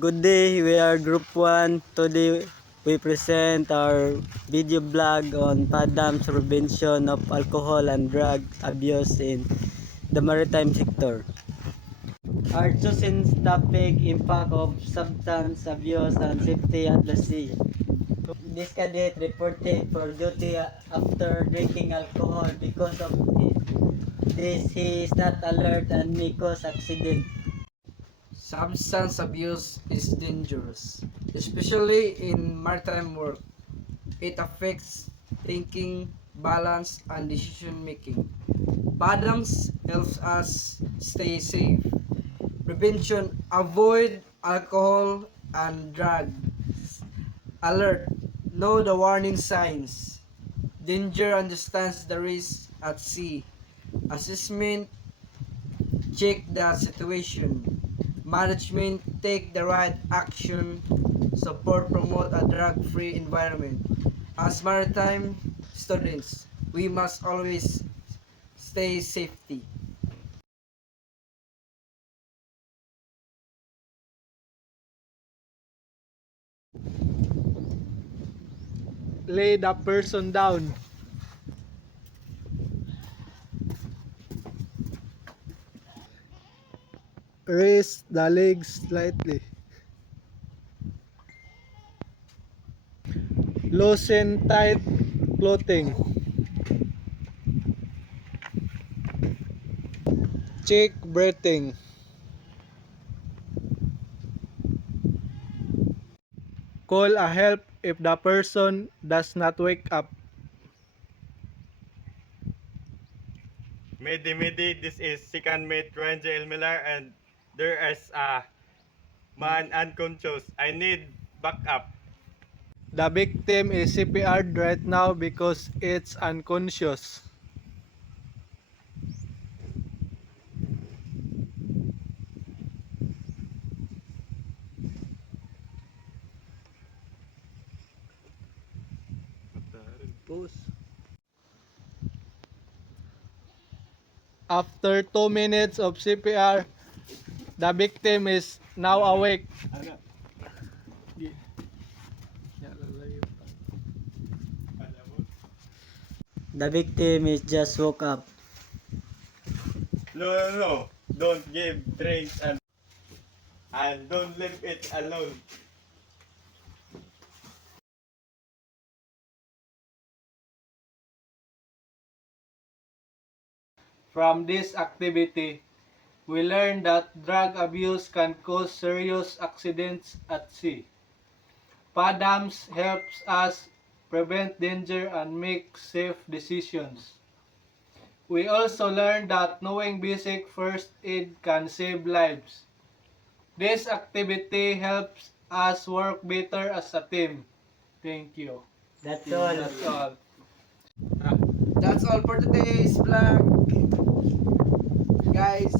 Good day, we are Group 1. Today we present our video blog on PADAM's prevention of alcohol and drug abuse in the maritime sector. Our chosen topic, impact of substance abuse and safety at the sea. This cadet reported for duty after drinking alcohol. Because of this, he is not alert and may cause accident. Substance abuse is dangerous, especially in maritime work. It affects thinking, balance, and decision making. Badams helps us stay safe. Prevention, avoid alcohol and drugs. Alert, know the warning signs. Danger, understands the risk at sea. Assessment, check the situation. Management, take the right action. Support, promote a drug-free environment. As maritime students, we must always stay safety. Lay the person down. Raise the legs slightly. Loosen tight clothing. Check breathing. Call a help if the person does not wake up. Midi, this is second mate Ranger Miller and there is a man unconscious. I need backup. The victim is CPR'd right now because it's unconscious. After 2 minutes of CPR, the victim is now awake. The victim is just woke up. No. Don't give drinks and don't leave it alone. From this activity, we learned that drug abuse can cause serious accidents at sea. PADAMS helps us prevent danger and make safe decisions. We also learned that knowing basic first aid can save lives. This activity helps us work better as a team. Thank you. That's all. That's all. That's all for today's vlog. Guys,